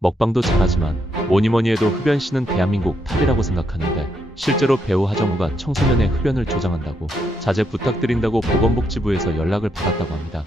먹방도 잘하지만 뭐니뭐니 해도 흡연 씨는 대한민국 탑이라고 생각하는데 실제로 배우 하정우가 청소년의 흡연을 조장한다고 자제 부탁드린다고 보건복지부에서 연락을 받았다고 합니다.